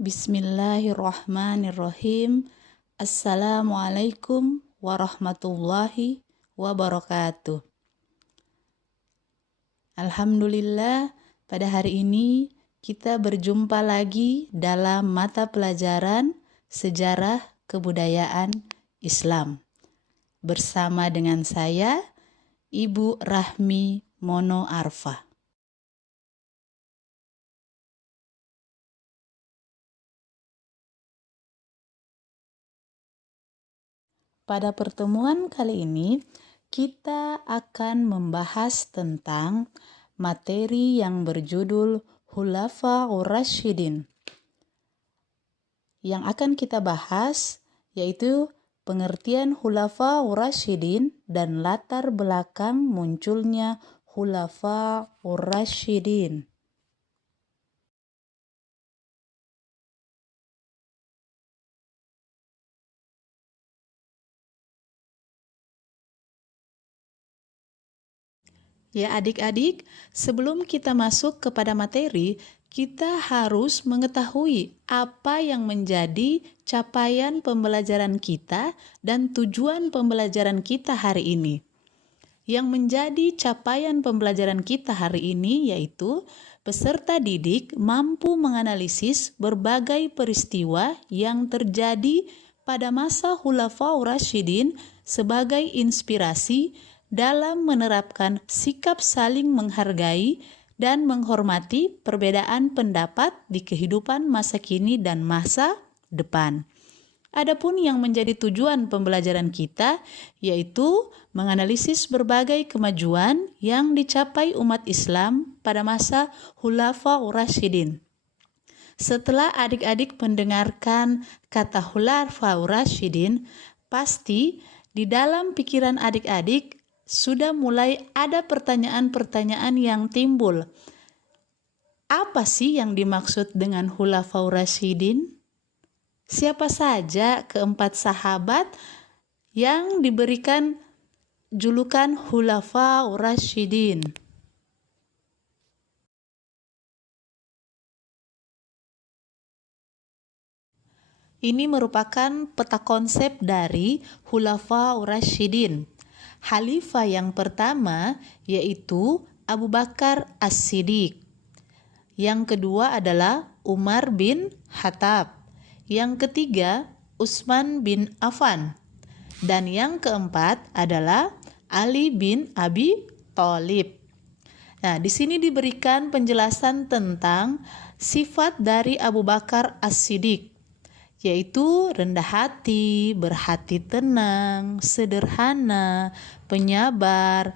Bismillahirrahmanirrahim. Assalamualaikum warahmatullahi wabarakatuh. Alhamdulillah, pada hari ini kita berjumpa lagi dalam mata pelajaran Sejarah Kebudayaan Islam. Bersama dengan saya, Ibu Rahmi Mono Arfa. Pada pertemuan kali ini, kita akan membahas tentang materi yang berjudul Khulafa'ur Rasyidin. Yang akan kita bahas yaitu pengertian Khulafa'ur Rasyidin dan latar belakang munculnya Khulafa'ur Rasyidin. Ya adik-adik, sebelum kita masuk kepada materi, kita harus mengetahui apa yang menjadi capaian pembelajaran kita dan tujuan pembelajaran kita hari ini. Yang menjadi capaian pembelajaran kita hari ini yaitu peserta didik mampu menganalisis berbagai peristiwa yang terjadi pada masa Khulafaur Rasyidin sebagai inspirasi dalam menerapkan sikap saling menghargai dan menghormati perbedaan pendapat di kehidupan masa kini dan masa depan. Adapun yang menjadi tujuan pembelajaran kita yaitu menganalisis berbagai kemajuan yang dicapai umat Islam pada masa Khulafaur Rasyidin. Setelah adik-adik mendengarkan kata Khulafaur Rasyidin, pasti di dalam pikiran adik-adik sudah mulai ada pertanyaan-pertanyaan yang timbul. Apa sih yang dimaksud dengan Khulafaur Rasyidin? Siapa saja keempat sahabat yang diberikan julukan Khulafaur Rasyidin? Ini merupakan peta konsep dari Khulafaur Rasyidin. Khalifah yang pertama yaitu Abu Bakar As-Siddiq. Yang kedua adalah Umar bin Khattab. Yang ketiga Utsman bin Affan. Dan yang keempat adalah Ali bin Abi Thalib. Nah, di sini diberikan penjelasan tentang sifat dari Abu Bakar As-Siddiq, yaitu rendah hati, berhati tenang, sederhana, penyabar,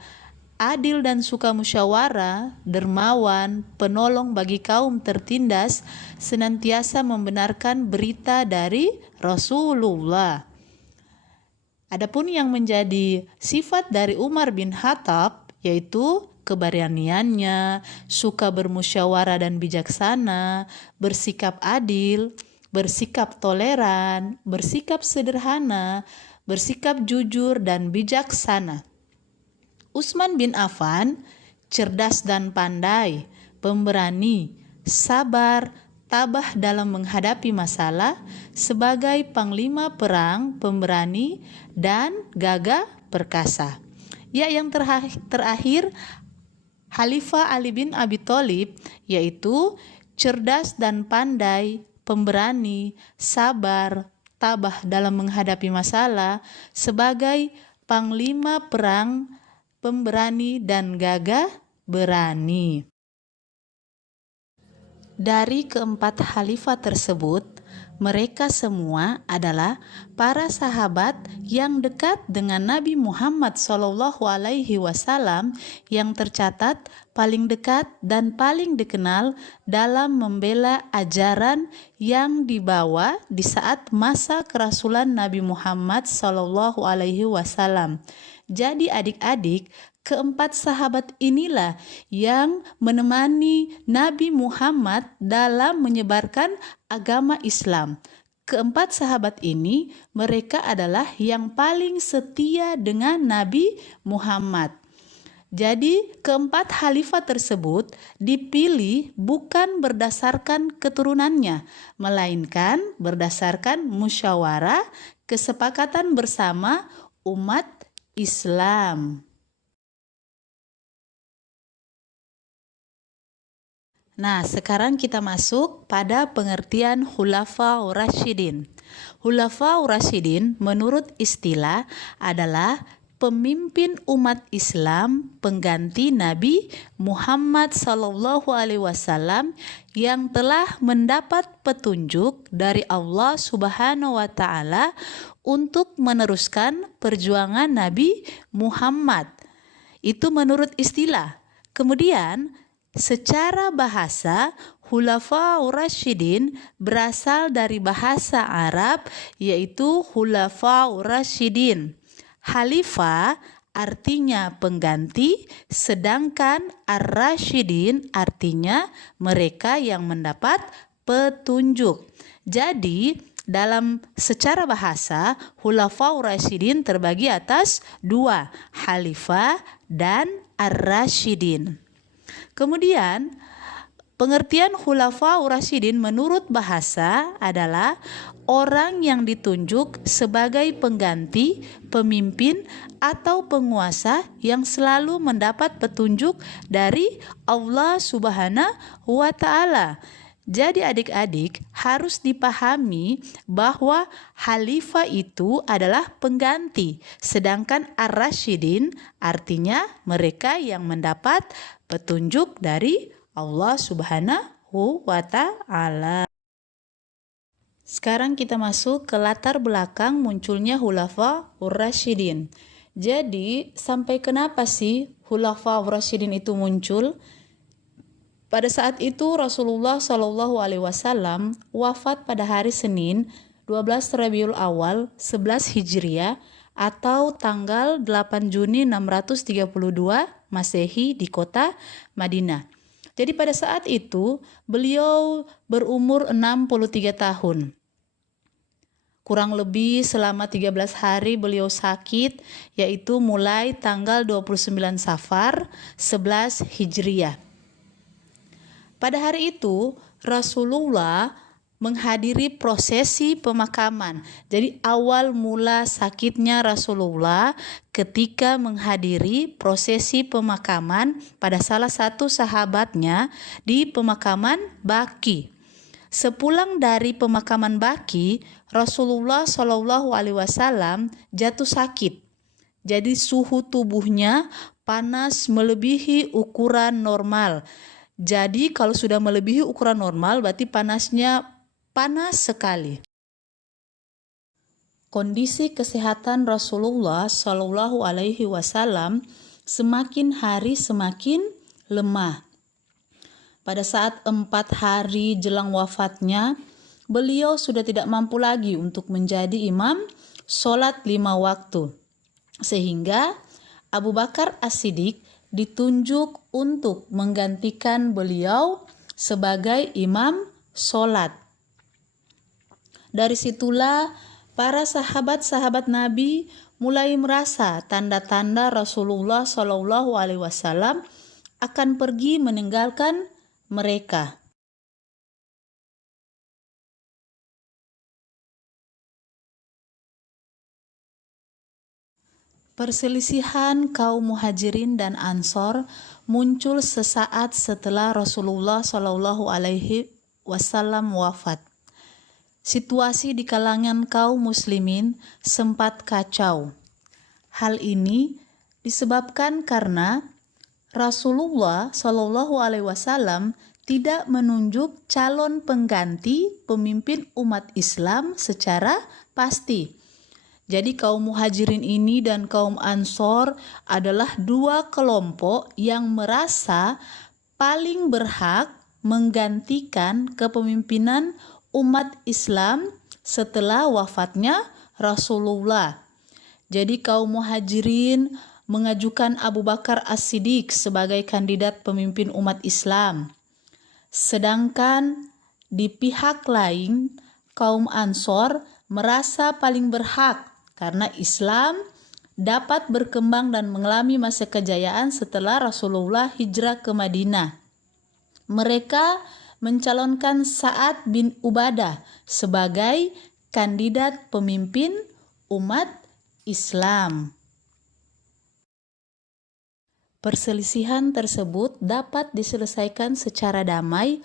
adil dan suka musyawarah, dermawan, penolong bagi kaum tertindas, senantiasa membenarkan berita dari Rasulullah. Adapun yang menjadi sifat dari Umar bin Khattab yaitu keberaniannya, suka bermusyawarah dan bijaksana, bersikap adil, bersikap toleran, bersikap sederhana, bersikap jujur dan bijaksana. Utsman bin Affan cerdas dan pandai, pemberani, sabar, tabah dalam menghadapi masalah, sebagai panglima perang, pemberani, dan gagah perkasa. Ya, yang terakhir Khalifah Ali bin Abi Thalib yaitu cerdas dan pandai, pemberani, sabar, tabah dalam menghadapi masalah, sebagai panglima perang, pemberani dan gagah berani. Dari keempat khalifah tersebut, mereka semua adalah para sahabat yang dekat dengan Nabi Muhammad SAW yang tercatat paling dekat dan paling dikenal dalam membela ajaran yang dibawa di saat masa kerasulan Nabi Muhammad SAW. Jadi adik-adik, keempat sahabat inilah yang menemani Nabi Muhammad dalam menyebarkan agama Islam. Keempat sahabat ini, mereka adalah yang paling setia dengan Nabi Muhammad. Jadi keempat khalifah tersebut dipilih bukan berdasarkan keturunannya, melainkan berdasarkan musyawarah kesepakatan bersama umat Islam. Nah, sekarang kita masuk pada pengertian Khulafaur Rasyidin. Khulafaur Rasyidin menurut istilah adalah pemimpin umat Islam pengganti Nabi Muhammad SAW yang telah mendapat petunjuk dari Allah Subhanahu wa taala untuk meneruskan perjuangan Nabi Muhammad. Itu menurut istilah. Kemudian secara bahasa, Khulafaur Rasyidin berasal dari bahasa Arab yaitu Khulafaur Rasyidin. Khalifah artinya pengganti, sedangkan Ar-Rasyidin artinya mereka yang mendapat petunjuk. Jadi, dalam secara bahasa, Khulafaur Rasyidin terbagi atas dua, Khalifah dan Ar-Rasyidin. Kemudian, pengertian Khulafaur Rasyidin menurut bahasa adalah orang yang ditunjuk sebagai pengganti, pemimpin, atau penguasa yang selalu mendapat petunjuk dari Allah Subhanahu wa taala. Jadi adik-adik harus dipahami bahwa khalifah itu adalah pengganti, sedangkan Ar-Rasyidin artinya mereka yang mendapat petunjuk dari Allah Subhanahu wa taala. Sekarang kita masuk ke latar belakang munculnya Khulafaur Rasyidin. Jadi, sampai kenapa sih Khulafaur Rasyidin itu muncul? Pada saat itu Rasulullah SAW wafat pada hari Senin 12 Rabiul Awal 11 Hijriah atau tanggal 8 Juni 632 Masehi di kota Madinah. Jadi pada saat itu beliau berumur 63 tahun. Kurang lebih selama 13 hari beliau sakit, yaitu mulai tanggal 29 Safar 11 Hijriah. Pada hari itu Rasulullah menghadiri prosesi pemakaman. Jadi awal mula sakitnya Rasulullah ketika menghadiri prosesi pemakaman pada salah satu sahabatnya di pemakaman Baqi. Sepulang dari pemakaman Baqi, Rasulullah SAW jatuh sakit. Jadi suhu tubuhnya panas melebihi ukuran normal. Jadi kalau sudah melebihi ukuran normal berarti panasnya panas sekali. Kondisi kesehatan Rasulullah SAW semakin hari semakin lemah. Pada saat 4 hari jelang wafatnya, beliau sudah tidak mampu lagi untuk menjadi imam sholat 5 waktu. Sehingga Abu Bakar As-Siddiq ditunjuk untuk menggantikan beliau sebagai imam sholat. Dari situlah para sahabat-sahabat Nabi mulai merasa tanda-tanda Rasulullah SAW akan pergi meninggalkan mereka. Perselisihan kaum Muhajirin dan Ansor muncul sesaat setelah Rasulullah SAW wafat. Situasi di kalangan kaum muslimin sempat kacau. Hal ini disebabkan karena Rasulullah SAW tidak menunjuk calon pengganti pemimpin umat Islam secara pasti. Jadi kaum Muhajirin ini dan kaum Ansor adalah dua kelompok yang merasa paling berhak menggantikan kepemimpinan umat Islam setelah wafatnya Rasulullah. Jadi kaum Muhajirin mengajukan Abu Bakar As-Siddiq sebagai kandidat pemimpin umat Islam. Sedangkan di pihak lain kaum Ansor merasa paling berhak karena Islam dapat berkembang dan mengalami masa kejayaan setelah Rasulullah hijrah ke Madinah. Mereka mencalonkan Sa'ad bin Ubadah sebagai kandidat pemimpin umat Islam. Perselisihan tersebut dapat diselesaikan secara damai